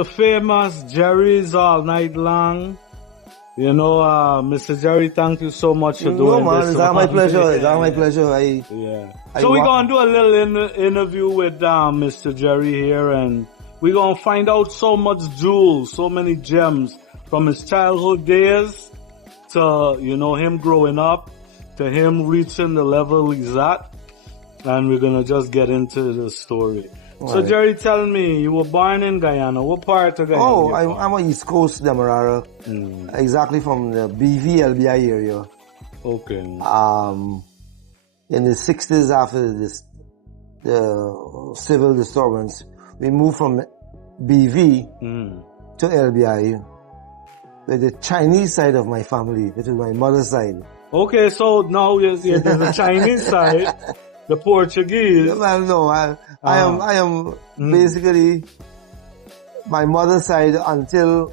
the famous Jerry's All Night Long. You know, Mr. Jerry, thank you so much for doing man, this. it's all my pleasure. It's all my pleasure. So we're going to do a little interview with Mr. Jerry here, and we're going to find out so much jewels, so many gems from his childhood days to, you know, him growing up, to him reaching the level he's at. And we're going to just get into the story. Right. So, Jerry, tell me, you were born in Guyana. What part of Guyana? Oh, I'm on East Coast, Demerara. Exactly from the BV, LBI area. Okay. In the 60s, after the civil disturbance, we moved from BV to LBI with the Chinese side of my family, which is my mother's side. Okay, so now there's the Chinese side. The Portuguese. Well, no, I am basically my mother's side until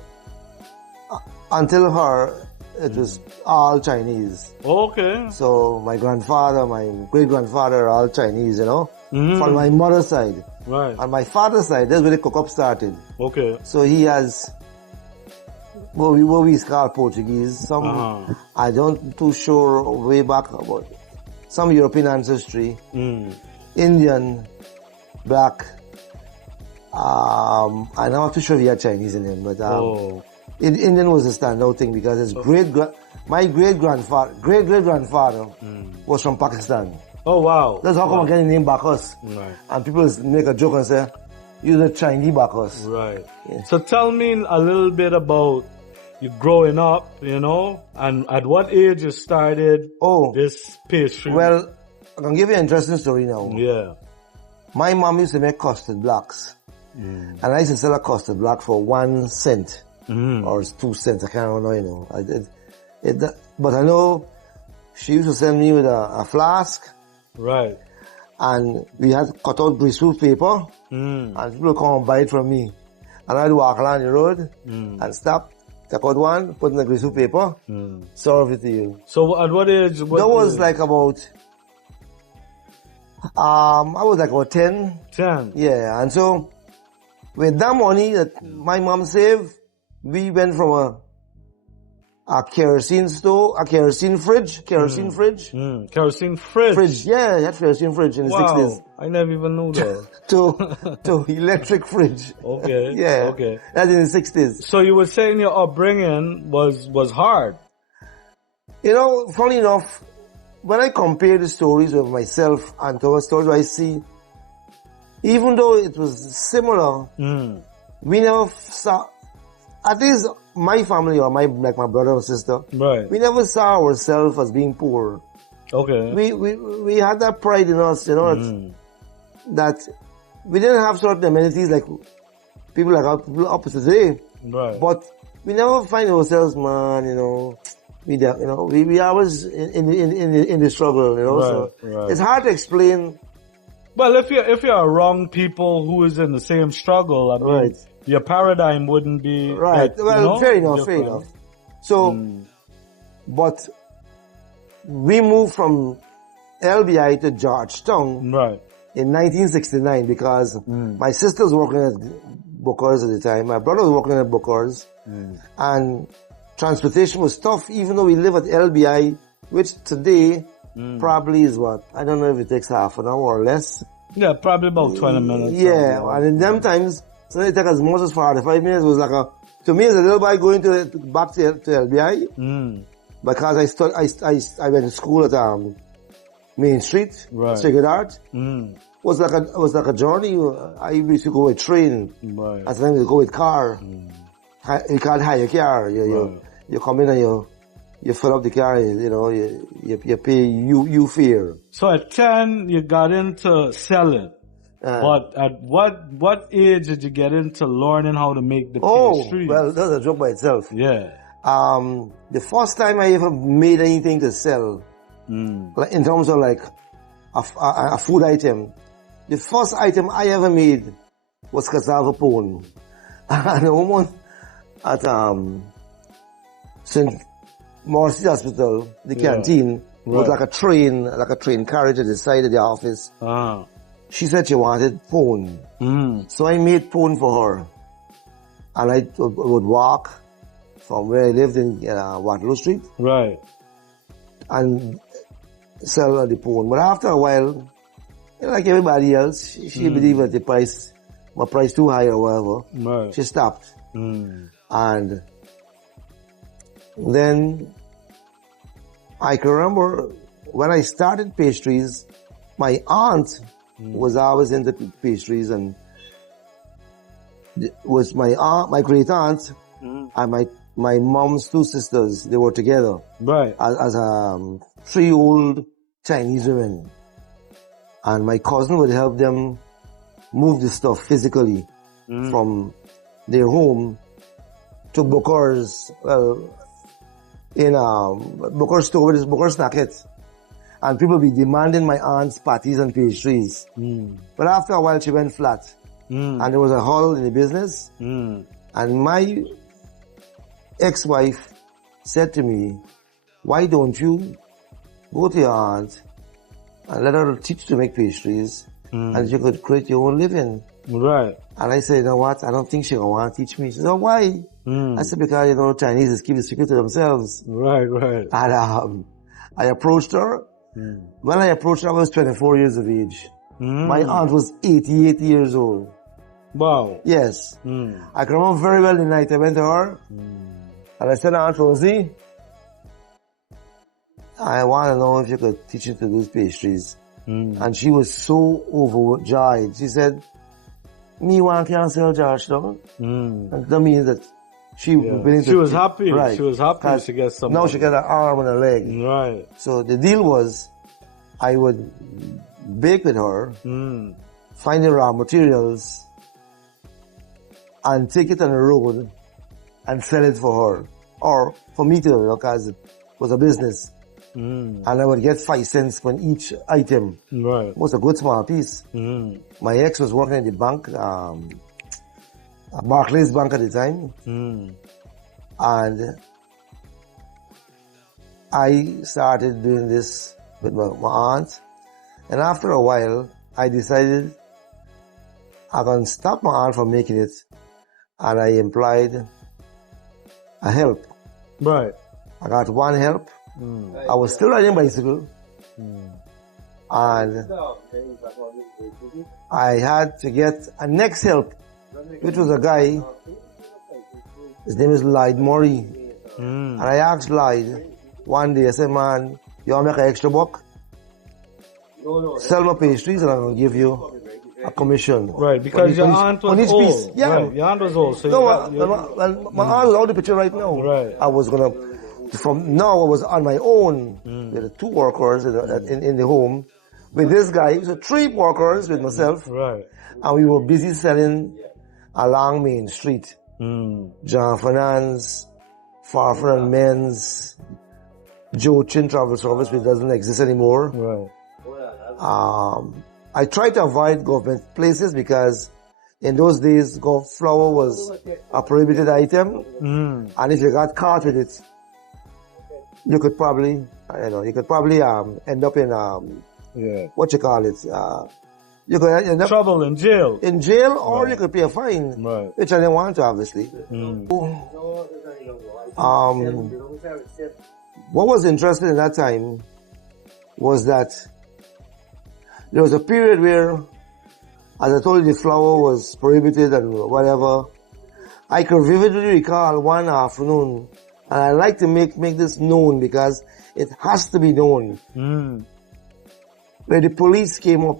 her, it was all Chinese. Okay. So my grandfather, my great grandfather are all Chinese, you know, from my mother's side. Right. On my father's side, that's where the cook-up started. Okay. So he has what we call Portuguese. Some I don't too sure way back about. Some European ancestry, Indian, black. I'm not too sure if he had Chinese in him, but Indian was a standout thing because his my great grandfather was from Pakistan. Oh wow! That's how come I get the name Bacchus. Right. And people make a joke and say, "You're the Chinese Bacchus." Right. Yeah. So tell me a little bit about you growing up, you know, and at what age you started this pastry? Well, I can give you an interesting story now. Yeah. My mom used to make custard blocks. And I used to sell a custard block for 1 cent or 2 cents. I can't remember, you know. But I know she used to send me with a flask. Right. And we had cut out greaseproof paper. And people would come and buy it from me. And I'd walk along the road and stop. Take out one, put in the greaseproof paper, serve it to you. So at what age? That was like about, I was like about 10. 10? Yeah, and so with that money that my mom saved, we went from a kerosene stove, a kerosene fridge. Kerosene fridge? Fridge, yeah, that kerosene fridge in the 60s. I never even knew that. to electric fridge. Okay. Yeah. Okay. That's in the 60s. So you were saying your upbringing was hard. You know, funny enough, when I compare the stories with myself and to our stories, I see, even though it was similar, we never saw, at least my family or my brother or sister, right, we never saw ourselves as being poor. Okay. We had that pride in us, you know, that we didn't have certain amenities like people up to today. Right. But we never find ourselves, man, you know, we always in the struggle, you know. Right. It's hard to explain. Well, if you're around people who is in the same struggle, I mean, your paradigm wouldn't be right. That, well, you know, fair enough. So, but we moved from LBI to Georgetown in 1969 because my sister was working at Booker's at the time. My brother was working at Booker's, and transportation was tough. Even though we live at LBI, which today probably is what, I don't know if it takes half an hour or less. Yeah, probably about 20 minutes. Yeah, and in them times, so it took as much as 45 minutes. It was like to me, it's a little bit going back to LBI. Because I went to school at Main Street, Sacred Art. Was like a journey. I used to go with train. At the time, you go with car. You can't hire a car. You come in and you fill up the car. You know, you pay you fare. So at 10, you got into selling. But at what age did you get into learning how to make the pastries? Well, that's a joke by itself. Yeah. The first time I ever made anything to sell, like in terms of like a food item, the first item I ever made was cassava pone. And a woman at St. Mercy Hospital, the canteen, was like a train carriage at the side of the office. She said she wanted pone. So I made pone for her. And I would walk from where I lived in Waterloo Street. Right. And sell at the phone. But after a while, like everybody else, she believed that my price too high or whatever. Right. She stopped. And then I can remember when I started pastries, my aunt was always into pastries, and was my great aunt and my mom's two sisters. They were together. Right. As 3 old Chinese women. And my cousin would help them move the stuff physically from their home to Booker's, in Booker's store, which is Booker's Snacket. And people be demanding my aunt's patties and pastries. But after a while, she went flat. And there was a hole in the business. And my ex-wife said to me, why don't you go to your aunt and let her teach you to make pastries and you could create your own living. Right. And I said, you know what? I don't think she'll want to teach me. She said, oh, why? I said, because, Chinese keep the secret to themselves. Right. And I approached her. When I approached her, I was 24 years of age. My aunt was 88 years old. Wow. Yes. I can remember very well the night I went to her. And I said, Aunt Rosie, I want to know if you could teach me to do pastries. And she was so overjoyed. She said, me want to sell Georgetown. And that means that she was happy. Right. She was happy to get some. Now she got an arm and a leg. Right. So the deal was, I would bake with her, find the raw materials, and take it on the road and sell it for her. Or for me to, because it was a business. And I would get 5 cents for each item. Right. It was a good small piece. My ex was working at the bank, Barclays Bank at the time. And I started doing this with my aunt. And after a while, I decided I'm going to stop my aunt from making it. And I employed a help. Right. I got one help. I was still riding bicycle. And I had to get a next help, which was a guy. His name is Lloyd Murray. And I asked Lloyd one day, I said, man, you want to make an extra buck? Sell my pastries and I'm going to give you a commission. Right, because your aunt was old. Piece. Yeah. Right, your aunt was old. So my aunt was out of the picture right now. Right. I was going to, from now I was on my own with the 2 workers in the home. With this guy, so 3 workers with myself. Right. And we were busy selling along Main Street. John Finance, Farfan and Men's, Joe Chin Travel Service, which doesn't exist anymore. Right. I tried to avoid government places because in those days, flour was a prohibited item. And if you got caught with it, you could probably, end up in, what you call it, you could end up trouble in jail. In jail, or you could pay a fine, which I didn't want to, obviously. What was interesting at that time was that there was a period where, as I told you, the flour was prohibited and whatever. I could vividly recall one afternoon, and I like to make this known because it has to be known, where the police came up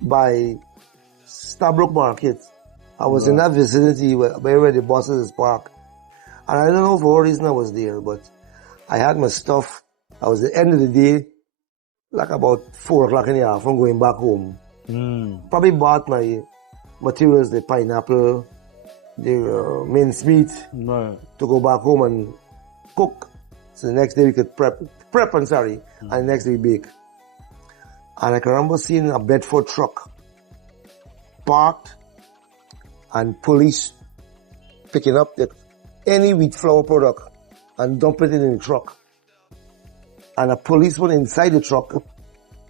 by Stabrook Market. I was in that vicinity where the buses park. And I don't know for what reason I was there, but I had my stuff. I was at the end of the day, like about 4 o'clock in the afternoon, going back home. Probably bought my materials, the pineapple, the minced meat, to go back home and cook. So the next day we could prep, and the next day bake. And I can remember seeing a Bedford truck parked and police picking up any wheat flour product and dumping it in the truck. And a policeman inside the truck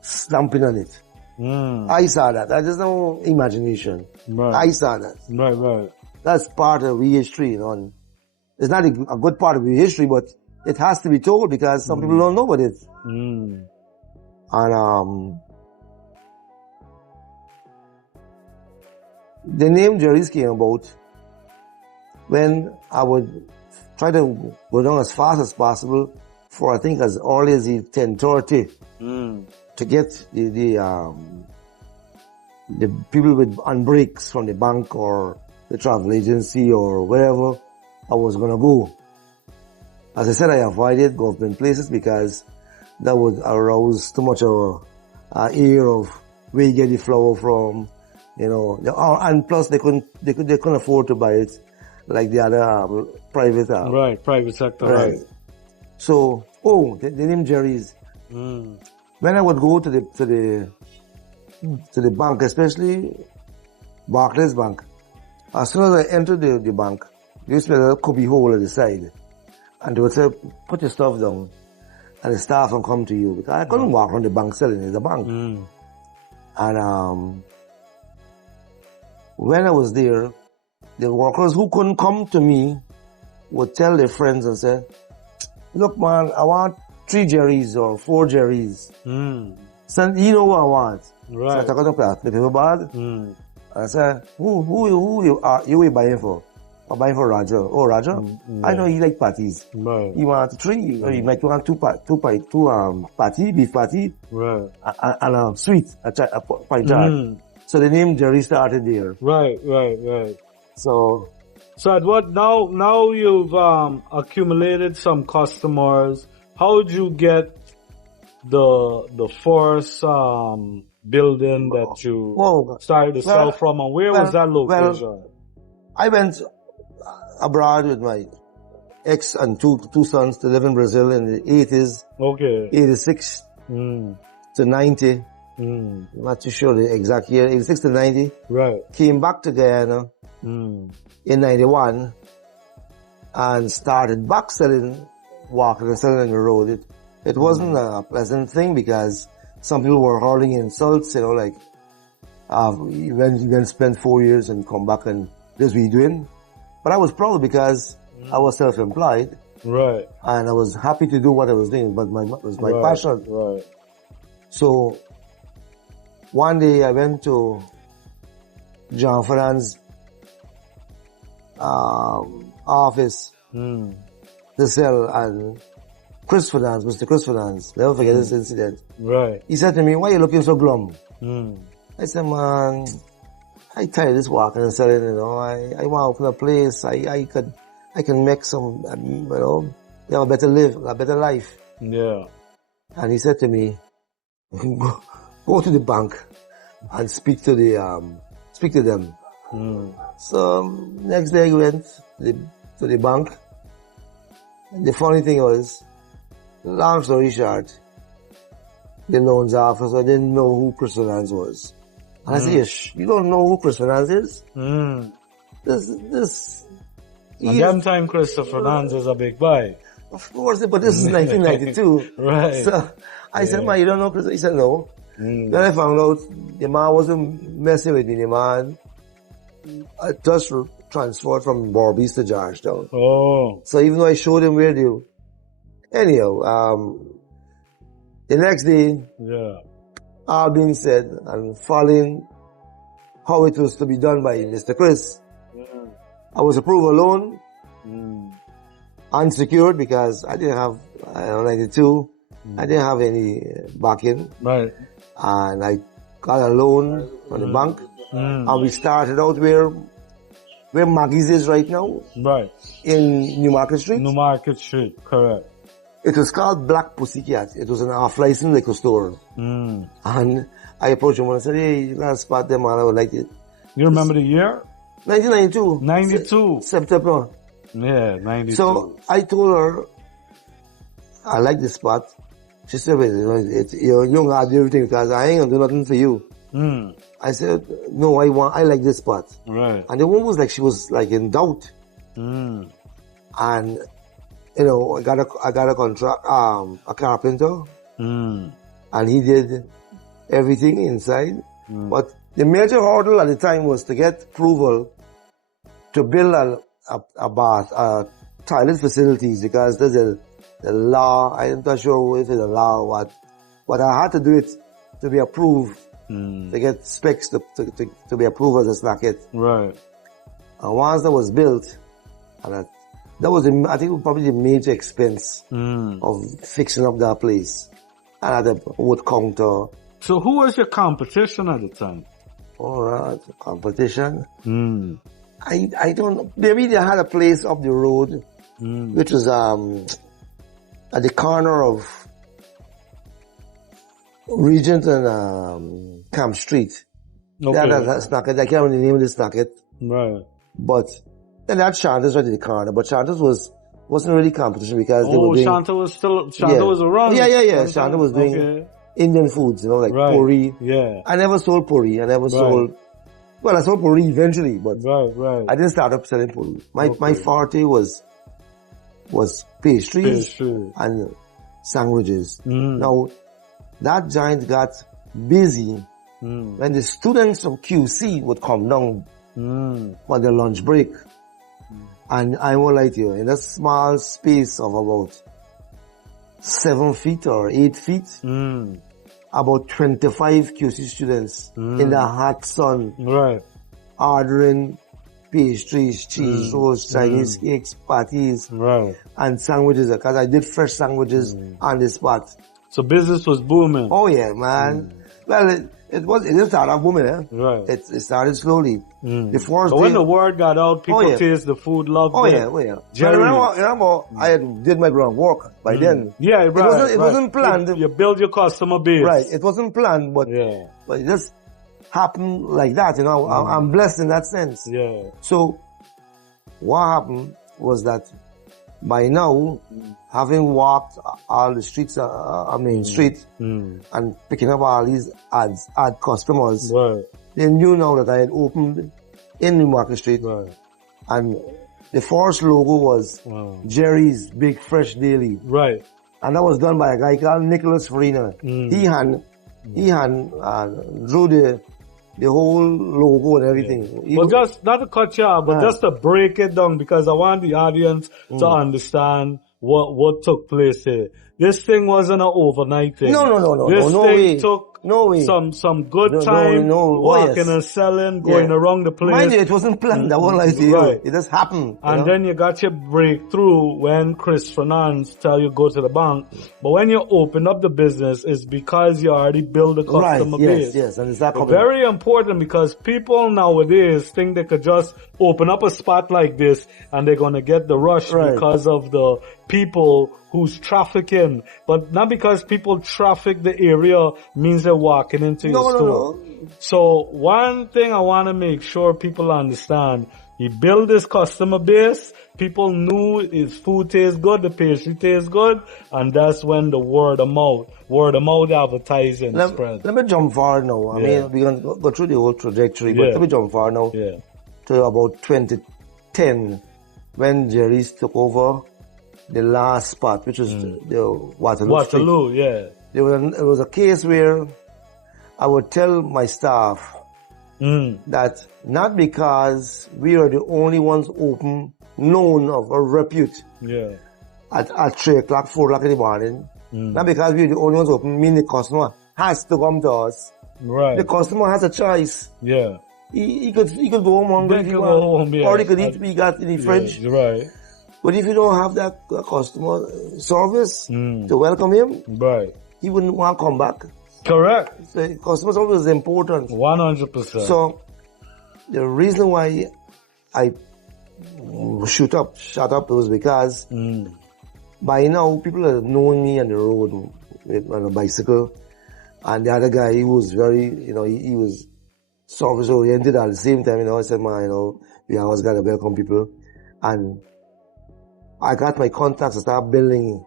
stamping on it. I saw that. That is no imagination. I saw that. Right. That's part of we history, you know. And it's not a good part of the history, but it has to be told because some people don't know about it. And the name Jerry's came about when I would try to go down as fast as possible for I think as early as 10:30 to get the people on breaks from the bank or the travel agency or wherever I was gonna go. As I said, I avoided government places because that would arouse too much of a air of where you get the flour from, you know. And plus they couldn't afford to buy it like the other private. Private sector. Right. So, the name Jerry's. When I would go to the bank, especially Barclays Bank, as soon as I entered the bank, there used to be a little cubby hole at the side. And they would say, put your stuff down. And the staff will come to you. Because I couldn't walk around the bank selling in the bank. And when I was there, the workers who couldn't come to me would tell their friends and say, look man, I want 3 Jerry's or 4 Jerry's. So you know what I want. Right. So I took out the paper bag. And I said, who you buying for? I'm buying for Roger. Oh, Roger? I know you like patties. Right. You want 3, or you might want 2 patty, beef patty. Right. And a sweet, a pint jar. So the name Jerry started there. Right. So at what now you've accumulated some customers. How did you get the first building that you started to sell from, and where was that location? I went abroad with my ex and two sons to live in Brazil in the 80s. Okay. 86 to 90. I'm not too sure the exact year. 86 to 90. Right. Came back to Guyana in 91 and started back walking and selling on the road. It wasn't a pleasant thing because some people were hurling insults, you know, like, you're going to spend 4 years and come back and this what you're doing. But I was proud because I was self-employed. Right. And I was happy to do what I was doing, but it was my passion. Right. So, one day I went to John Fernand's office to sell, and Mr. Chris Fernandez, never forget this incident. Right. He said to me, why are you looking so glum? I said, man, I tired of this walking and selling, you know. I want to open a place. I can make some, you know, have a better life. Yeah. And he said to me, go to the bank and speak to them. So next day I went to the bank. And the funny thing was, long story short, the loans officer didn't know who Chris Fernandez was. And I said, you don't know who Chris Fernandez is? This. At that time, Christopher Fernandez is a big boy. Of course, but this is 1992. Right. So I said, man, you don't know Chris? He said, no. Then I found out the man wasn't messing with me. The man just transferred from Barbies to Georgetown. Oh. So even though I showed him where to, anyhow, the next day, all being said and following how it was to be done by Mr. Chris, I was approved a loan, unsecured because I didn't have, 92, I didn't have any backing. Right. And I got a loan from the bank, and we started out where Maggie's is right now. Right. In New Market Street. New Market Street, correct. It was called Black Pussycat. It was an off-license liquor store. And I approached him and I said, hey, you gotta spot them, man, I would like it. You remember the year? 1992. 92. September. Yeah, 92. So I told her, I like this spot. She said, wait, you're young, I do everything because I ain't gonna do nothing for you. I said, no, I like this spot. Right. And the woman was like, she was like in doubt. And, you know, I got a contract, a carpenter. And he did everything inside. But the major hurdle at the time was to get approval to build a bath, toilet facilities, because there's the law. I'm not sure if it's a law or what, but I had to do it to be approved, to get specs to be approved as a snacket. Right. And once that was built, and that was, I think, probably the major expense of fixing up that place. And I had a wood counter. So who was your competition at the time? Alright, competition. I don't know. Maybe they had a place up the road, which was at the corner of Regent and Camp Street. Okay. They had a snacket. I can't remember the name of the snacket. Right. But then they had Shanta's right in the corner. But Shanta's wasn't really competition because they were doing... Shanta was around. Yeah. Shanta was doing Indian foods, you know, like puri. Yeah. I never sold puri. I never sold... Well, I sold puri eventually, but I didn't start up selling puri. My forte was pastries and sandwiches. Now, that giant got busy when the students from QC would come down for their lunch break. And I won't lie to you, in a small space of about 7 feet or 8 feet, about 25 QC students in the hot sun, ordering pastries, cheese rolls, Chinese cakes, patties, and sandwiches, because I did fresh sandwiches on the spot. So business was booming. Oh yeah, man. Well, it didn't start off booming, eh? Right. It started slowly. The first when the word got out, people taste the food, loved it. Oh yeah. Remember, I did my groundwork by then. Yeah, right. It wasn't planned. You build your customer base. Right. It wasn't planned, but it just happened like that, you know. I'm blessed in that sense. Yeah. So, what happened was that by now, having walked all the streets, street, and picking up all these ad customers, they knew now that I had opened in New Market Street. Right. And the first logo was Jerry's Big Fresh Daily. Right. And that was done by a guy called Nicholas Farina. He drew the whole logo and everything. Yeah. But just, not to cut you off, but just to break it down, because I want the audience to understand what took place here. This thing wasn't an overnight thing. No. This no thing way. took some good time, walking and selling, going around the place. Mind you, it wasn't planned. I won't lie to you. It just happened. And then you got your breakthrough when Chris Fernandez tell you go to the bank. But when you open up the business, it's because you already build a customer base. Yes, and it's that very important, because people nowadays think they could just open up a spot like this and they're gonna get the rush because of the people who's trafficking. But not because people traffic the area means they're walking into your store. No. So one thing I want to make sure people understand, he built this customer base, people knew his food tastes good, the pastry tastes good, and that's when the word of mouth advertising spread. Let me jump forward now. I mean, we're going to go through the whole trajectory, but let me jump forward now to about 2010, when Jerry's took over the last spot, which was the Waterloo Street. It was a case where I would tell my staff that not because we are the only ones open, known of a repute at 3 o'clock, 4 o'clock in the morning, not because we're the only ones open, mean the customer has to come to us. Right. The customer has a choice. Yeah. He could go home hungry if he wants, or he could eat what we got in the fridge. Right. But if you don't have that customer service to welcome him, he wouldn't want to come back. Correct. So customer service is important. 100%. So the reason why I shut up was because by now people have known me on the road on a bicycle, and the other guy, he was very, he was service oriented at the same time, I said, man, we always gotta welcome people. And I got my contacts to start building.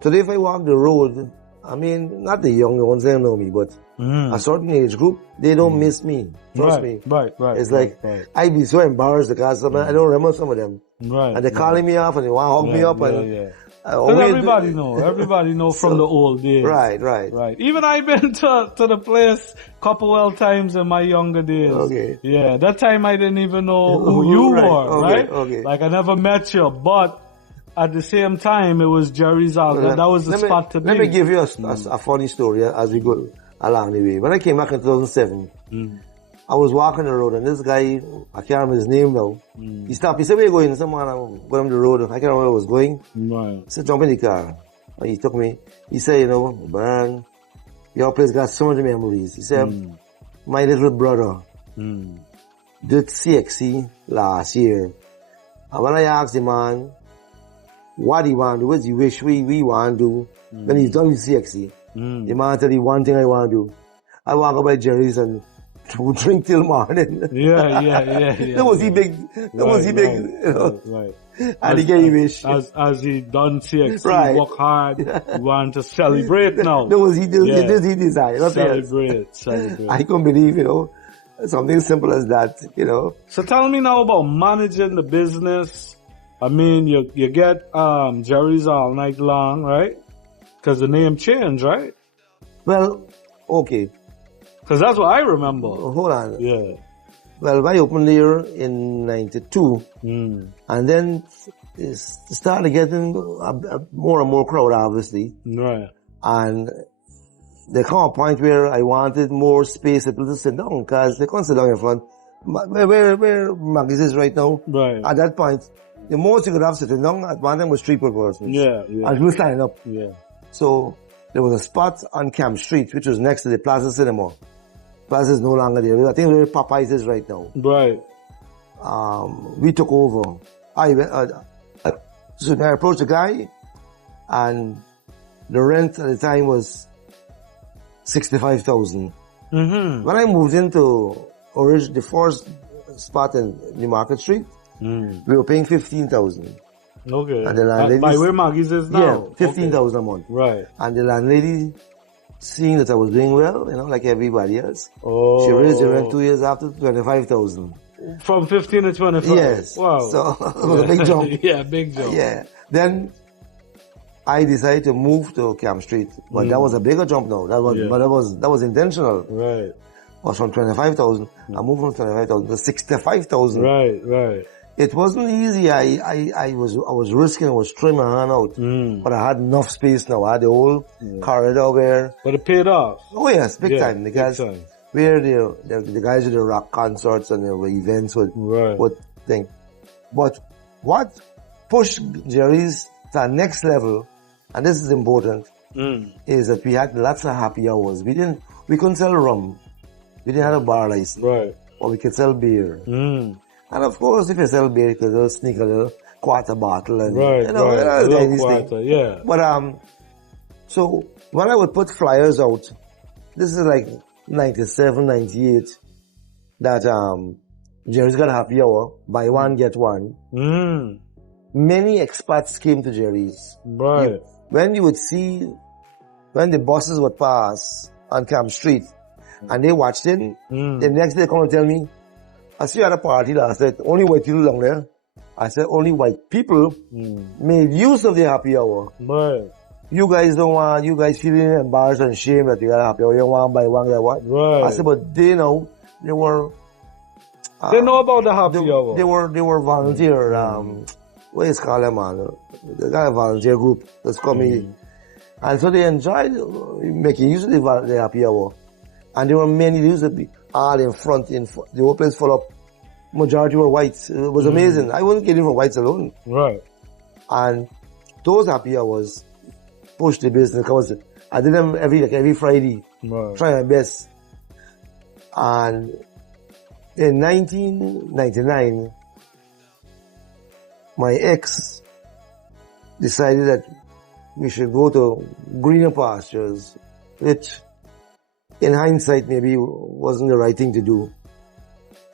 Today, if I walk the road, I mean, not the young ones, they know me, but a certain age group, they don't miss me. Trust me. Right. It's I'd be so embarrassed because I don't remember some of them. Right. And they're calling me off and they want to hug me up. Because everybody know from the old days. Right. Even I been to the place couple times in my younger days. Okay. Yeah, that time I didn't even know who you were, right? Okay. Like I never met you, but at the same time it was Jerry's All. That was the spot to be. Let me give you a funny story as we go along the way. When I came back in 2007, I was walking the road and this guy, I can't remember his name now, he stopped, he said, where you going? I said, man, I'm going on the road. I can't remember where I was going. Right. I said, jump in the car. And he took me, he said, Brian, your place got so many memories. He said, my little brother did CXC last year. And when I asked the man, what he want to do, what he wish we want to do, when he's done with CXC, the man tell you one thing I want to do. I walk up by Jerry's and to drink till morning. Yeah. That was he big. Right. And he gave wish. As he done CXC, work hard, he want to celebrate now. That was he desire. Celebrate. I couldn't believe, something simple as that, So tell me now about managing the business. I mean, you get Jerry's All Night Long, right? Because the name changed, right? Well, okay. Because that's what I remember. Hold on. Yeah. Well, I opened here in 92. And then it started getting a more and more crowd, obviously. Right. And there came a point where I wanted more space for people to sit down, because they can't sit down in front. Where Maggie's is right now. Right. At that point, the most you could have sitting down at one time was 3 per person. Yeah. And people standing up. Yeah. So there was a spot on Camp Street, which was next to the Plaza Cinema. Plaza is no longer there. I think where Popeyes is right now. Right. We took over. So I approached the guy, and the rent at the time was 65,000. When I moved into the first spot in New Market Street, we were paying 15,000. Okay. And the landlady, by where Maggie's is now? Yeah, 15,000 a month. Right. And the landlady, seeing that I was doing well, like everybody else, she raised the rent 2 years after 25,000. From 15 to 25? Yes. Wow. So it was a big jump. Yeah, big jump. Yeah. Then I decided to move to Camp Street, but that was a bigger jump now. But that was intentional. Right. It was from 25,000. I moved from 25,000 to 65,000. Right. It wasn't easy. I was risking, I was trying my hand out. But I had enough space now. I had the whole corridor where. But it paid off. Oh yes, big time. Because where the guys with the rock concerts and the events would think. But what pushed Jerry's to the next level, and this is important, is that we had lots of happy hours. We couldn't sell rum. We didn't have a bar license. Right. But we could sell beer. And of course, if you sell beer, you could sneak a little quarter bottle and, a little quarter, yeah. But, so when I would put flyers out, this is like 97, 98, that, Jerry's got a happy hour, buy one, get one. Many expats came to Jerry's. Right. When you would see, when the buses would pass on Camp Street, and they watched it, the next day they come and tell me, I see you at a party last night, only white people down there. I said, only white people made use of the happy hour. Right. You guys feeling embarrassed and ashamed that you got a happy hour, you want by one, get what? Right. I said, but they know, they know about the happy hour. They were volunteer, what is it called them, man? They got a volunteer group that's coming. And so they enjoyed making use of the happy hour. And there were many, they used to be all in front, the whole place full up. Majority were whites. It was amazing. I wasn't getting from whites alone. Right. And those happy hours pushed the business, because I did them every Friday. Right. Trying my best. And in 1999, my ex decided that we should go to greener pastures, which in hindsight maybe wasn't the right thing to do.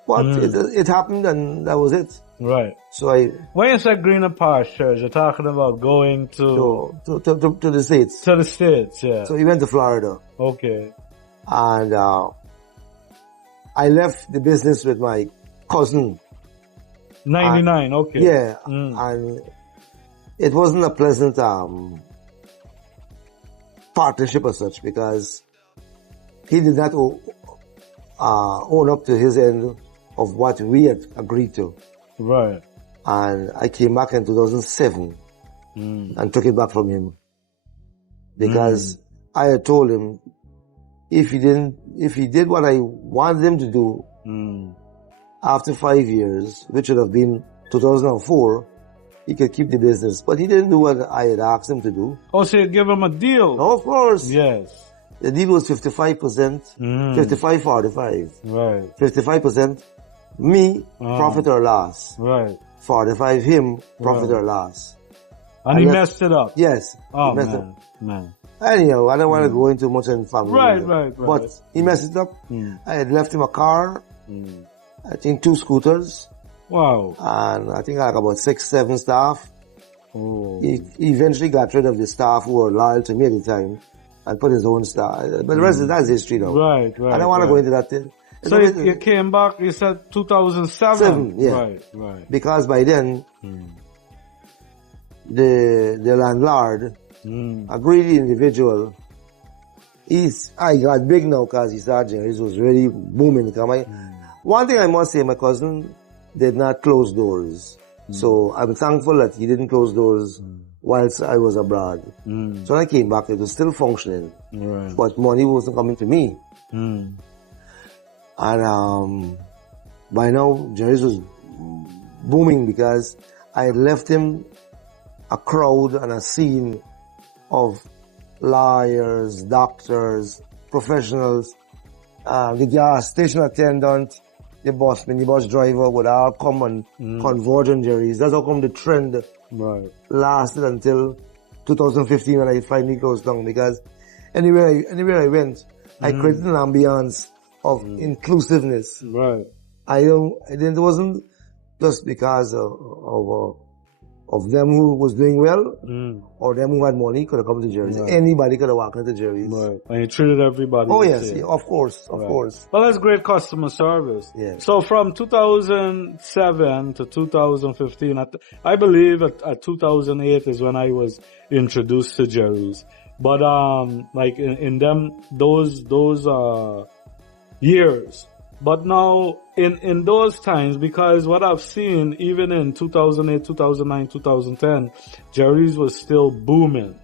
But it happened, and that was it. Right. So when you say greener pastures, you're talking about going to the States. To the States, yeah. So we went to Florida. Okay. And I left the business with my cousin. 99, okay. Yeah. And it wasn't a pleasant partnership as such, because he did not own up to his end of what we had agreed to. Right. And I came back in 2007 and took it back from him, because I had told him if he did what I wanted him to do after 5 years, which would have been 2004, he could keep the business. But he didn't do what I had asked him to do. Oh, so you give him a deal? No, of course. Yes. The deal was 55%, 55-45. Right. 55% me, profit or loss. Right. 45 him, profit or loss. And he messed it up? Yes. Oh, man. Anyhow, I don't want to go into much in family. Right. But he messed it up. I had left him a car, I think 2 scooters. Wow. And I think I had about 6-7 staff. Oh. He eventually got rid of the staff who were loyal to me at the time and put his own staff. But the rest of that's history now. Right. I don't want to go into that thing. So you came back, you said 2007? Yeah. Right. Because by then, the landlord, a greedy individual, I got big now because he started Jerry's was really booming. One thing I must say, my cousin did not close doors. So I'm thankful that he didn't close doors whilst I was abroad. So when I came back, it was still functioning. Right. But money wasn't coming to me. And by now, Jerry's was booming because I had left him a crowd and a scene of lawyers, doctors, professionals, the gas station attendant, the bus driver would all come and converge on Jerry's. That's how come the trend lasted until 2015 when I finally closed down, because anywhere I went, I created an ambience of inclusiveness. Right. It wasn't just because of them who was doing well or them who had money could have come to Jerry's. Right. Anybody could have walked into Jerry's. Right. And you treated everybody. Oh yes, of course. Well, that's great customer service. Yeah. So from 2007 to 2015, I believe at 2008 is when I was introduced to Jerry's. But like in those years. But now, in those times, because what I've seen, even in 2008, 2009, 2010, Jerry's was still booming.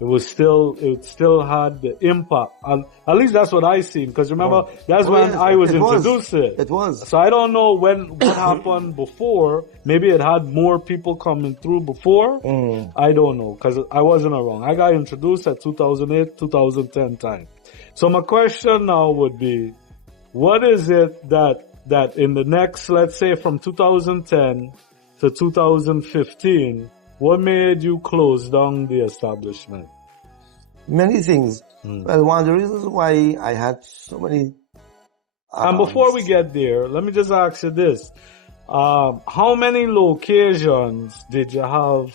It still had the impact. At least that's what I seen, because remember, that's when I was introduced to it. It was. So I don't know what happened before. Maybe it had more people coming through before. I don't know, because I wasn't around. I got introduced at 2008, 2010 time. So my question now would be, what is it that in the next, let's say from 2010 to 2015, what made you close down the establishment? Many things. Well, one of the reasons why I had so many... and before we get there, let me just ask you this. How many locations did you have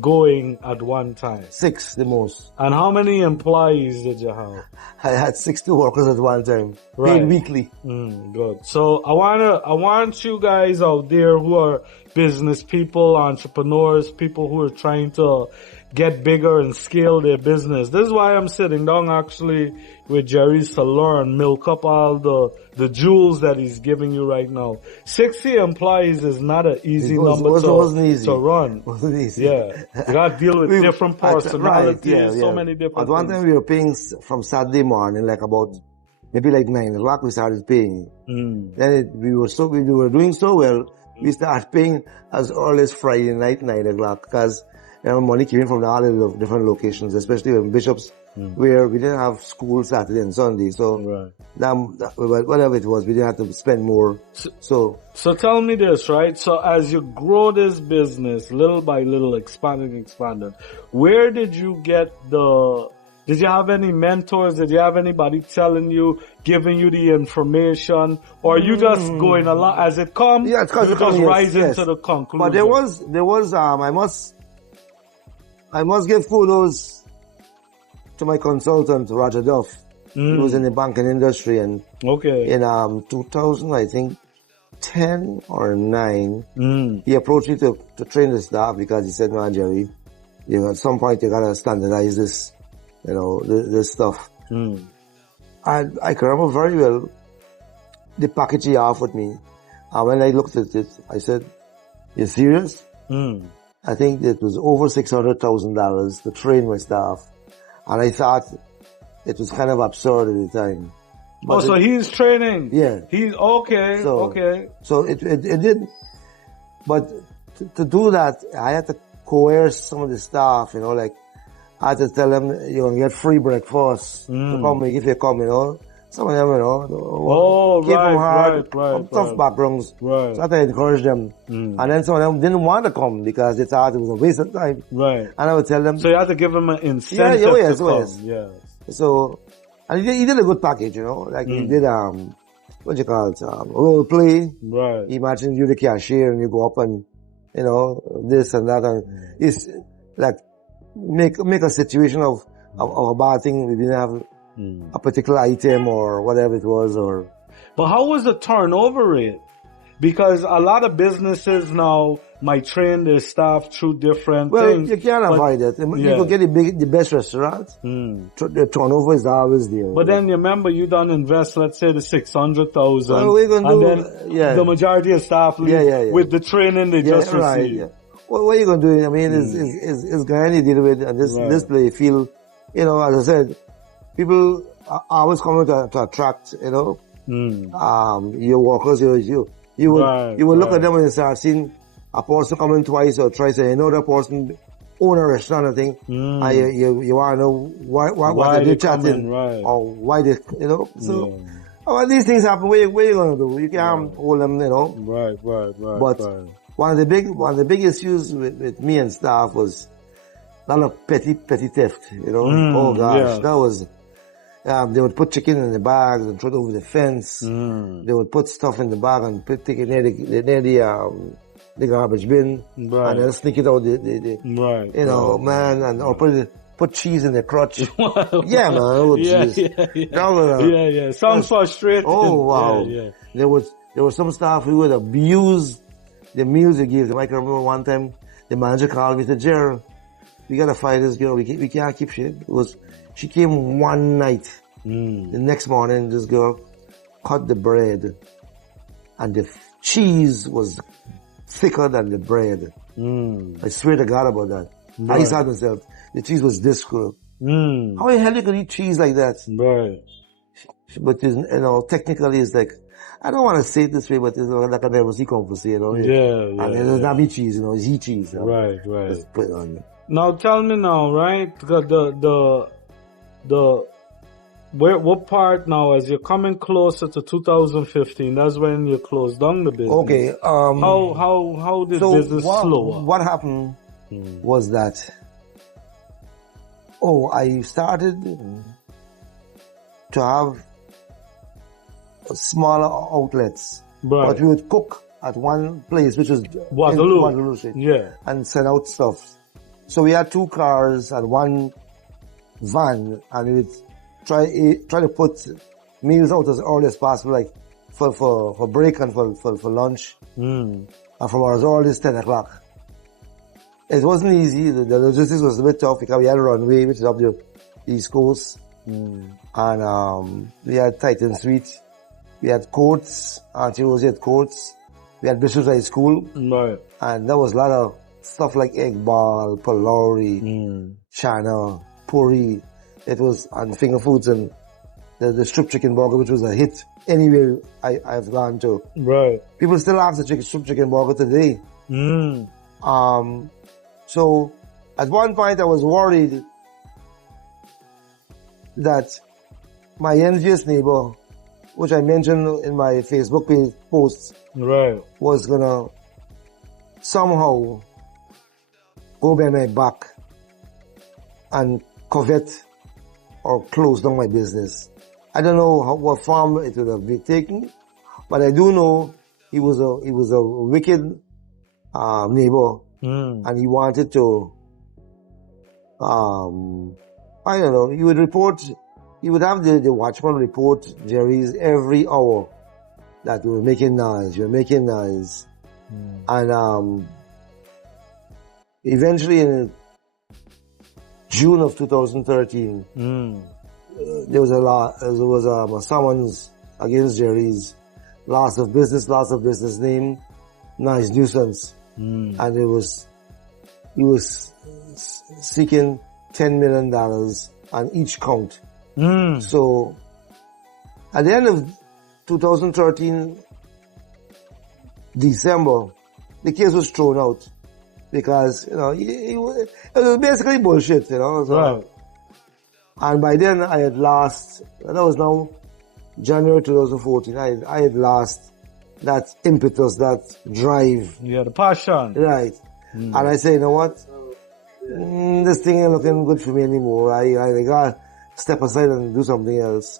going at one time? 6, the most. And how many employees did you have? I had 60 workers at one time, paid weekly. Good. So I want you guys out there who are business people, entrepreneurs, people who are trying to get bigger and scale their business. This is why I'm sitting down actually with Jerry's to learn, milk up all the jewels that he's giving you right now. 60 employees is not an easy number to run. It wasn't easy. Yeah. You gotta deal with different personalities, so many different At one time we were paying from Saturday morning, like about, maybe like 9 o'clock we started paying. Then we were doing so well, we started paying as early as Friday night, 9 o'clock, because money came in from all the different locations, especially in Bishops, where we didn't have school Saturday and Sunday. So, whatever it was, we didn't have to spend more. So tell me this, right? So as you grow this business, little by little, expanding, where did you get did you have any mentors? Did you have anybody telling you, giving you the information? Or you just going along as it comes? Yeah, it's just rising to the conclusion. But there was, I must give kudos to my consultant, Roger Duff, who was in the banking industry. And in 2000, I think, 10 or 9, he approached me to train the staff because he said, man, Jerry, at some point you gotta standardize this, this stuff. And I can remember very well the package he offered me. And when I looked at it, I said, you serious? I think it was over $600,000 to train my staff. And I thought it was kind of absurd at the time. But so he's training. Yeah. He's okay. Okay. So it did, but to do that, I had to coerce some of the staff, like I had to tell them you're going to get free breakfast to come if you come, Some of them, came from hard, from tough backgrounds. Right. So I had to encourage them. And then some of them didn't want to come because they thought it was a waste of time. Right. And I would tell them. So you had to give them an incentive to come. Yes. So, and he did a good package, like he did, what you call it, role play. Right. He imagines you the cashier and you go up and, this and that, and it's like, make a situation of a bad thing. We didn't have a particular item or whatever it was, or. But how was the turnover rate? Because a lot of businesses now might train their staff through different things. You can't avoid it. You can get the best restaurant. The turnover is always there. But then you remember you don't invest, let's say, the $600,000. Well, we're gonna do, and then the majority of staff leave with the training they just received. Yeah. What are you gonna do? I mean, is going to deal with, and this play feel, as I said, people are always coming to attract, your workers, you would look at them and start seeing a person coming twice or thrice, and that person own a restaurant and thing, and you want to know why they chatting, or why they, so. Well, these things happen. What are you gonna do? You can't hold them, Right. But one of the big issues with me and staff was a lot of petty theft. Oh gosh, that was. They would put chicken in the bags and throw it over the fence. They would put stuff in the bag and take it near the garbage bin, and then sneak it out man, and or put cheese in the crotch. Yeah, man, cheese. Yeah. Sounds frustrating. Oh wow. Yeah. There was some staff who would abuse the meals you gave them. I can remember one time the manager called me to Jerry, we gotta fire this girl. We can't keep shit. She came one night. The next morning, this girl cut the bread, and the cheese was thicker than the bread. I swear to God about that. Right. I said to myself, the cheese was this good. How the hell you could eat cheese like that? Right. But technically, it's like, I don't want to say it this way, but it's like a never see conversation, Yeah. And it's not me cheese, it's he cheese. Right. Just put it on you. Now tell me now, right? What part now, as you're coming closer to 2015, that's when you closed down the business. Okay, how did business slow up? What happened was that, I started to have smaller outlets. Right. But we would cook at one place, which was Waterloo. And send out stuff. So we had 2 cars and 1 van, and we would try to put meals out as early as possible, like for break and for lunch. And from as early as 10 o'clock. It wasn't easy. The logistics was a bit tough because we had a runway, which is up the East Coast. And we had Titan Suite. We had courts. Auntie Rosie had courts. We had Bishop's High School. Right. And there was a lot of stuff like egg ball, pulaury, chana, puri. It was on finger foods, and the strip chicken burger, which was a hit anywhere I've gone to. Right. People still ask the strip chicken burger today. So at one point I was worried that my envious neighbor, which I mentioned in my Facebook page posts, was gonna somehow go behind my back and covet or close down my business. I don't know what form it would have been taken, but I do know he was a wicked neighbor, and he wanted to I don't know, he would have the watchman report Jerry's every hour that we were making noise. And eventually in June of 2013, there was a summons against Jerry's loss of business name, Nice nuisance, and he was seeking $10 million on each count. So at the end of 2013, December, the case was thrown out because, it was basically bullshit, So, Right. And by then I had lost, that was now January 2014, I had lost that impetus, that drive. Yeah, the passion. Right. And I say, you know what? This thing ain't looking good for me anymore. I gotta step aside and do something else.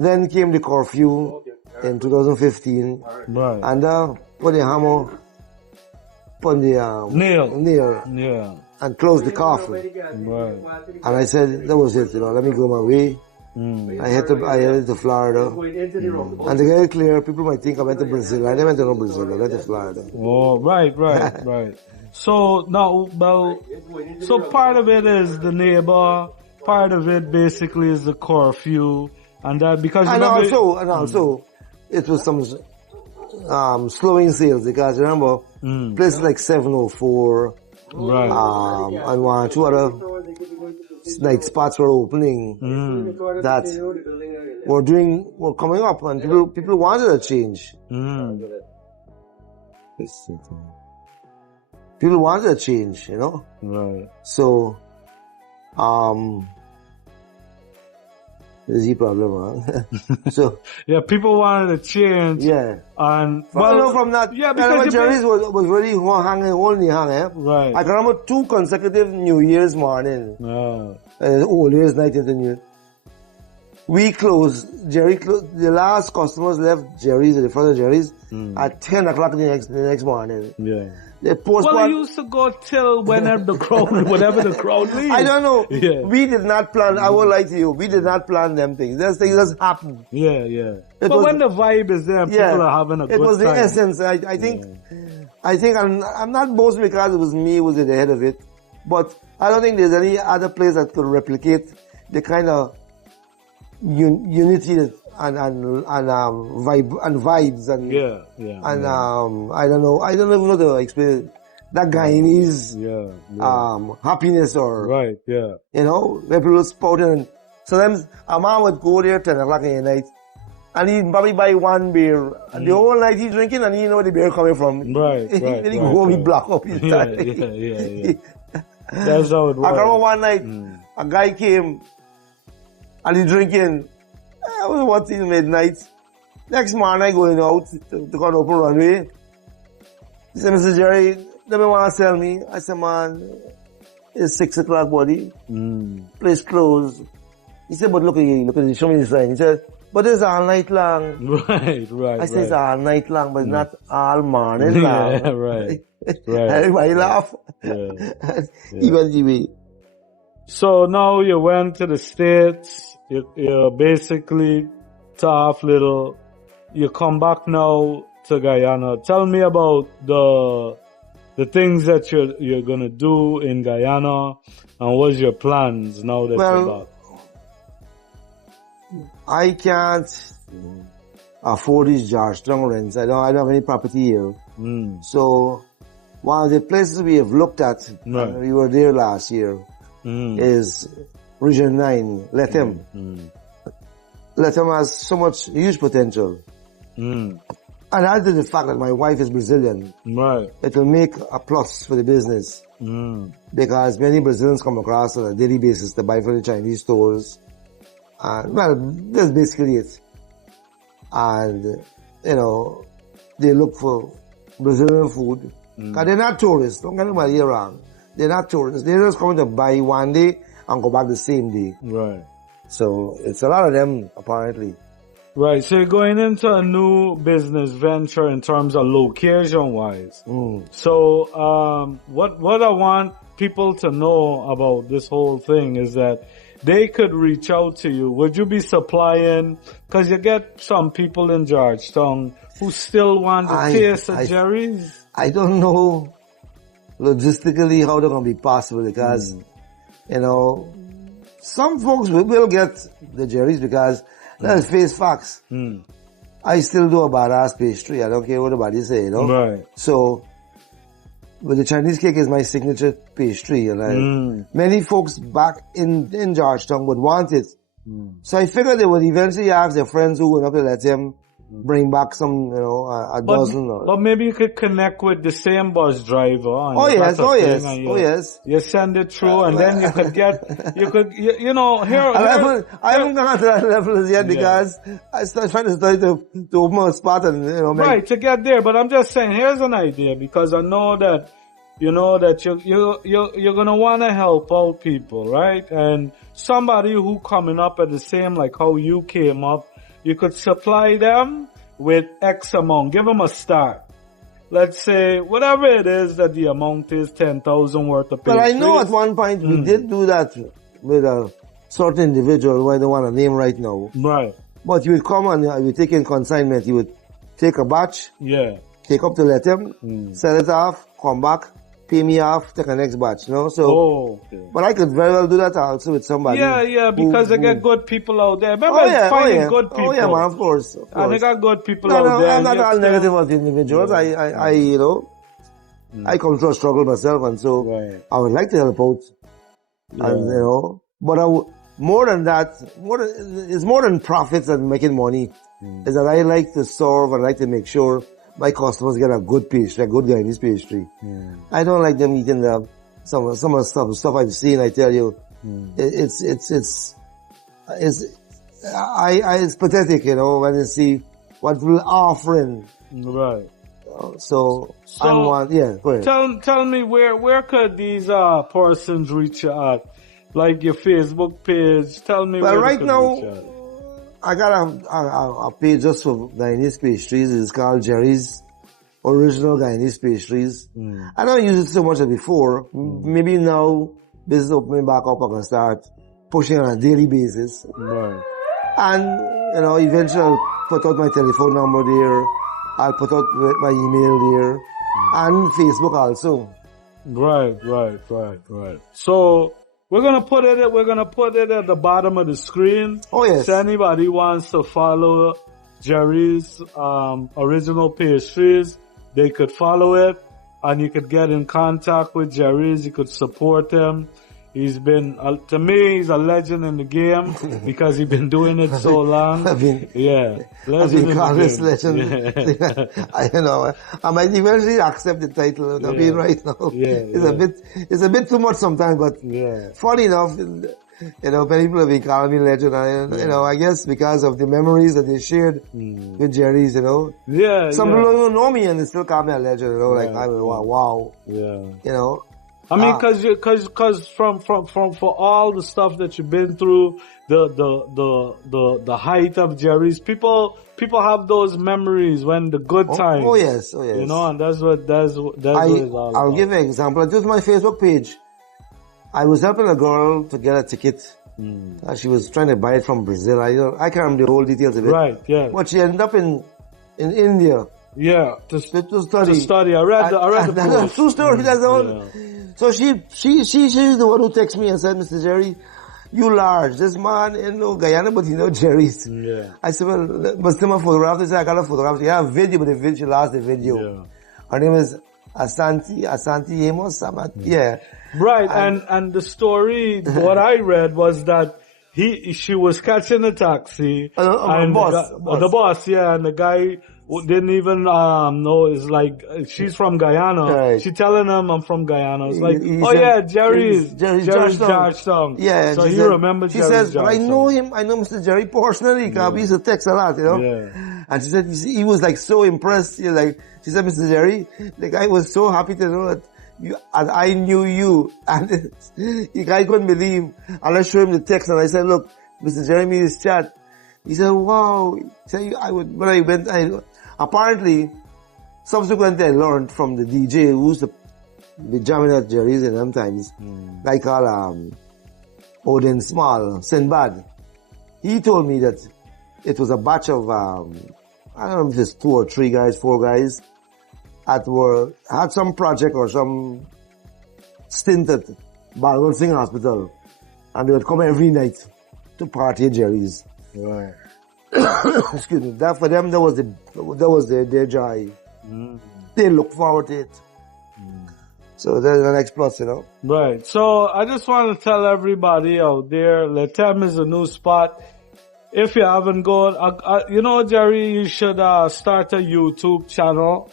Then came the curfew in 2015. Right. And put the hammer upon the nail. Yeah. And closed the coffin. Right. And I said, that was it, let me go my way. I headed to Florida. And to get it clear, people might think I went to Brazil. I never went to no Brazil, I went to Florida. Oh, right. So now, so part of it is the neighbor, part of it basically is the curfew, and that because also, it was some slowing sales because remember places like 704, right, and one or two other night spots were opening that were coming up, and people wanted a change. People wanted a change, Right. So, there's the problem, huh? So, yeah, people wanted a change. yeah. And from that, yeah, because Jerry's was really hanging. Right. I can remember 2 consecutive New Year's morning. Old Year's night into New Year. Jerry closed, the last customers left Jerry's, the front of Jerry's, at 10 o'clock the next morning. Yeah. They I used to go till whenever the crowd leaves. I don't know. Yeah. We did not plan, I won't lie to you, we did not plan them things. Those things just happen. Yeah. But when the vibe is there, people are having a good time. It was the essence. I think I'm not boasting because it was me who was at the head of it, but I don't think there's any other place that could replicate the kind of unity and vibes and I don't even know to explain it. That Guyanese happiness or right, where people spouting. And sometimes a man would go there 10 o'clock in the night and he'd probably buy 1 beer and the whole night he's drinking and he know where the beer coming from. Right. Then he go home, he block up his time. Yeah. That's how it works. I remember one night a guy came and he drinking. I was watching midnight. Next morning I going out to go on open runway. He said, Mr. Jerry, let me want to sell me. I said, man, it's 6 o'clock, buddy. Place closed. He said, but look at you, show me the sign. He said, but it's all night long. Right. I said, it's all night long, but not all morning long. Yeah, right. Everybody laugh. Eventually. So now you went to the States. You're basically tough little. You come back now to Guyana. Tell me about the things that you're gonna do in Guyana and what's your plans now that you're back? I can't afford these Georgetown rents. I don't have any property here. So one of the places we have looked at, we were there last year, is Region 9, Lethem. Lethem has so much huge potential. And added to the fact that my wife is Brazilian, it will make a plus for the business. Because many Brazilians come across on a daily basis to buy from the Chinese stores. And that's basically it. And, they look for Brazilian food. Because they're not tourists, don't get anybody wrong. They're not tourists. They're just coming to buy one day and go back the same day. Right. So it's a lot of them, apparently. Right. So you're going into a new business venture in terms of location-wise. So, what I want people to know about this whole thing is that they could reach out to you. Would you be supplying? Because you get some people in Georgetown who still want the taste of Jerry's. I don't know logistically how they're going to be possible because, you know, some folks will get the Jerry's because let's face facts. I still do a badass pastry. I don't care what nobody say, you know. Right. So, but the Chinese cake is my signature pastry, and many folks back in Georgetown would want it. So I figured they would eventually ask their friends who would have to let them bring back some, you know, a dozen. But maybe you could connect with the same bus driver. Oh yes. You send it through, and then you could get, you know, here. I haven't gone to that level yet because I started trying to study to open a spot and, you know, right, to get there. But I'm just saying, here's an idea because I know that, you know, that you're gonna want to help out people, right? And somebody who coming up at the same, like how you came up, you could supply them with X amount. Give them a start. Let's say, whatever it is that the amount is, 10,000 worth of pastries. But I know at one point we did do that with a certain individual who I don't want to name right now. Right. But you would come and you would take in consignment. You would take a batch. Yeah. Take up to let him, sell it off, come back, pay me off, take a next batch, you know? So, but I could very well do that also with somebody. Yeah, because they get good people out there. Remember, finding good people. Oh yeah, man, of course. And they got good people out there. I'm not all negative about the individuals. I you know, I come through a struggle myself, and so I would like to help out. And, you know, but more than that, it's more than profits and making money, is that I like to serve and like to make sure my customers get a good pastry, a good Guyanese pastry. I don't like them eating some of the stuff I've seen. I tell you, it's pathetic, you know, when you see what we're offering. Right. So I want, go ahead. Tell me where could these persons reach you at? Like your Facebook page. Tell me where right they could now, reach you at. I got a page just for Guyanese pastries. It's called Jerry's Original Guyanese Pastries. I don't use it so much as before. Maybe now business opening back up, I can start pushing on a daily basis. Right. And, you know, eventually I'll put out my telephone number there. I'll put out my email there. And Facebook also. Right. So, we're gonna put it at the bottom of the screen. Oh yes. So anybody wants to follow Jerry's Original Pastries, they could follow it, and you could get in contact with Jerry's. You could support him. He's been, to me, he's a legend in the game because he's been doing it so long. I've been called this legend. Yeah. You know, I might eventually accept the title of being right now. It's a bit too much sometimes, but funny enough, you know, many people have been calling me legend. You know, I guess because of the memories that they shared with Jerry's, you know. Some people don't even know me and they still call me a legend, you know, like, I mean, wow. Yeah. You know. I mean, cause from for all the stuff that you've been through, the height of Jerry's, people have those memories when the good times. Oh yes. You know, and that's what it's all about. I'll give you an example. Just my Facebook page. I was helping a girl to get a ticket. She was trying to buy it from Brazil. I can't remember the whole details of it. Right, yeah. But she ended up in India. Yeah, to study. I read the post. True story. That's the one. So she's the one who texted me and said, Mr. Jerry, you large. This man in Guyana, but he know Jerry's. Yeah. I said, well, must take a photograph. They said, I got a photograph. She had a video, but she lost the video. Yeah. Her name is Asante Amos. Yeah. Right, and the story, what I read was that she was catching a taxi. And the boss, and the guy didn't even know. It's like she's from Guyana. Right. She telling him I'm from Guyana. It's like, Jerry's Georgetown. Yeah. So you remember Jerry's She says, Georgetown. I know him. I know Mr. Jerry personally because we used to text a lot, you know. Yeah. And she said he was like so impressed. She said, Mr. Jerry, the guy was so happy to know that and I knew you. And the guy couldn't believe. And I showed him the text and I said, look, Mr. Jeremy's chat. He said, wow. He said, apparently, subsequently I learned from the DJ who used to be jamming at Jerry's in them times. Guy called, Odin Small, Sinbad. He told me that it was a batch of, I don't know if it's 2 or 3 guys, 4 guys, had some project or some stint at Balgon Singh Hospital. And they would come every night to party at Jerry's. Right. Excuse me. That for them, that was their joy. They look forward to it. So there's the next plus, you know. Right. So I just want to tell everybody out there, Letem is a new spot. If you haven't gone, you know, Jerry, you should start a YouTube channel.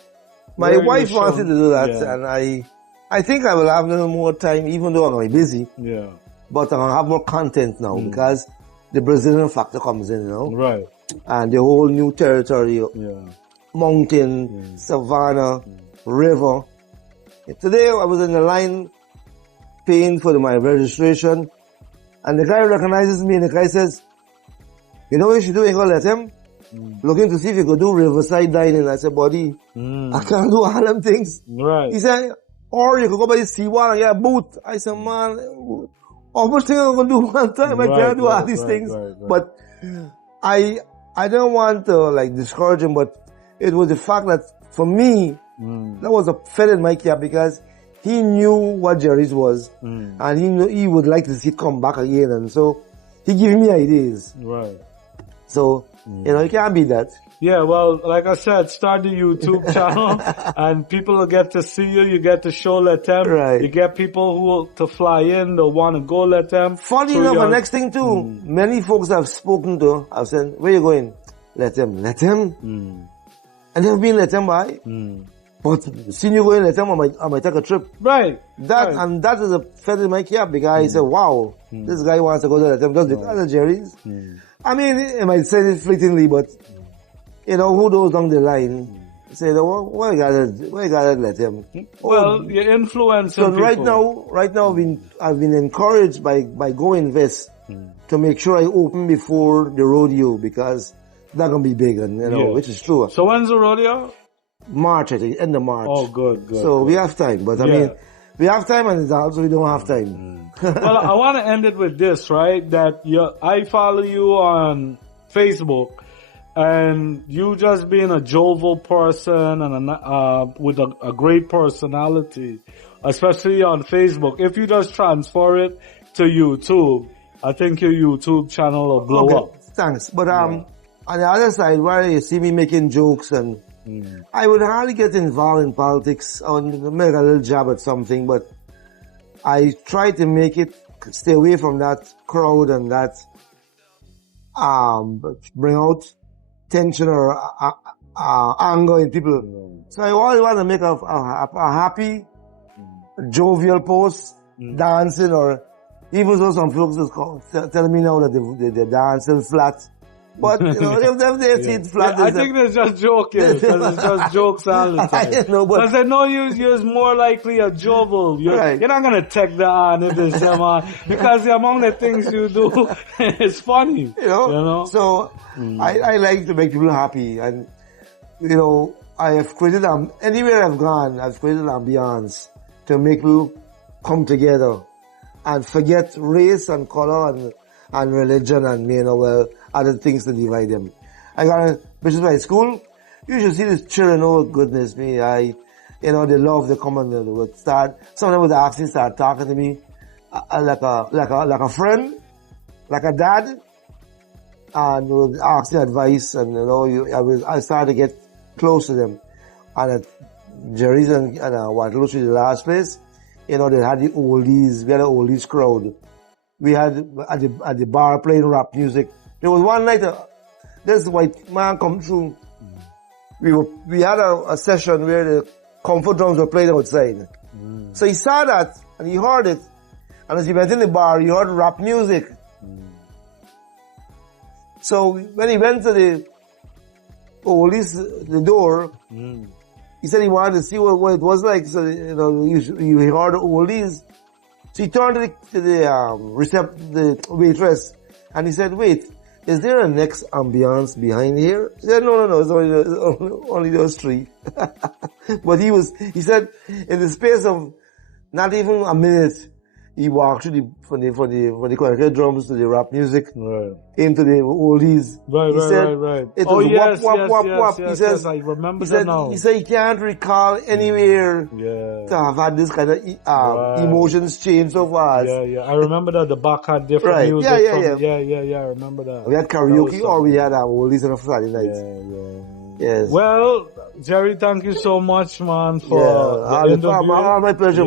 My wife wanted to do that, and I think I will have a little more time, even though I'm going to be busy. Yeah. But I'm going to have more content now because the Brazilian factor comes in, you know. Right. And the whole new territory, mountain, savanna, river. Today I was in the line paying for my registration, and the guy recognizes me, and the guy says, "You know what you should do? You gotta let him looking to see if you could do riverside dining." I said, "Buddy, I can't do all them things." Right. He said, "Or you could go by the seawall and get a boat." I said, "Man, how much thing I'm gonna do one time? I can't do all these things." But I don't want to like discourage him, but it was the fact that for me, that was a feather in my cap because he knew what Jerry's was, and he knew he would like to see it come back again, and so he gave me ideas. Right. So, you know, you can't beat that. Yeah, well, like I said, start the YouTube channel and people will get to see you. You get to show Letem. Right. You get people who will to fly in, they'll want to go Letem. Funny enough, the next thing too, many folks I've spoken to, I've said, "Where you going?" Letem. And they've been Letem by. But seeing you going Letem, I might take a trip. Right. And that is a feather in my cap because I said, wow, this guy wants to go to Letem just because of Jerry's. I mean, I might say this fleetingly, but you know, who knows down the line? Say, why you gotta let him? Well, you're influencing people. Right now, I've been encouraged by going west to make sure I open before the rodeo because that's gonna be big, and you know, which is true. So when's the rodeo? March, I think, end of March. Oh, good. So we have time, but I mean, we have time, and also we don't have time. Well, I want to end it with this, right? That I follow you on Facebook. And you just being a jovial person and with a great personality, especially on Facebook. If you just transfer it to YouTube, I think your YouTube channel will blow up. Thanks. But on the other side, where you see me making jokes and I would hardly get involved in politics or make a little jab at something, but I try to stay away from that crowd and that bring out tension or anger in people. So I always want to make a happy, jovial post, dancing, or even though some folks is telling me now that they're dancing flat. But, you know, if they see it flat, I think they're just joking, because it's just jokes all the time. Because I know you're more likely a jovial. You're not going to take that on if there's them on, because the amount of things you do is funny. You know? So, I like to make people happy. And, you know, I have created, anywhere I've gone, I've created ambience to make people come together and forget race and color and religion and, you know, other things that divide them. I got a Bishop's High School. You should see this children. Oh goodness me! You know, they love. They come and they would start. Some of them would actually start talking to me like a friend, like a dad, and would ask me advice. And you know, I started to get close to them. And at Jerry's and Waterloo Street, the last place, you know, they had the oldies. We had an oldies crowd. We had at the bar playing rap music. There was one night, this white man come through. We had a session where the comfort drums were playing outside. So he saw that and he heard it. And as he went in the bar, he heard rap music. So when he went to the door, he said he wanted to see what it was like. So, you know, you heard the oldies. So he turned to the waitress and he said, "Wait, is there a next ambiance behind here?" She said, No, it's only those three. But he said, in the space of not even a minute, he walked through from the Quaker drums to the rap music into the oldies. Right. It was wap. He says, I remember that now. He said he can't recall anywhere to have had this kind of emotions change so fast. Yeah. I remember that the back had different music. Yeah. I remember that. We had karaoke or we had oldies on a Friday night. Yes. Well, Jerry, thank you so much, man, for the interview. My pleasure.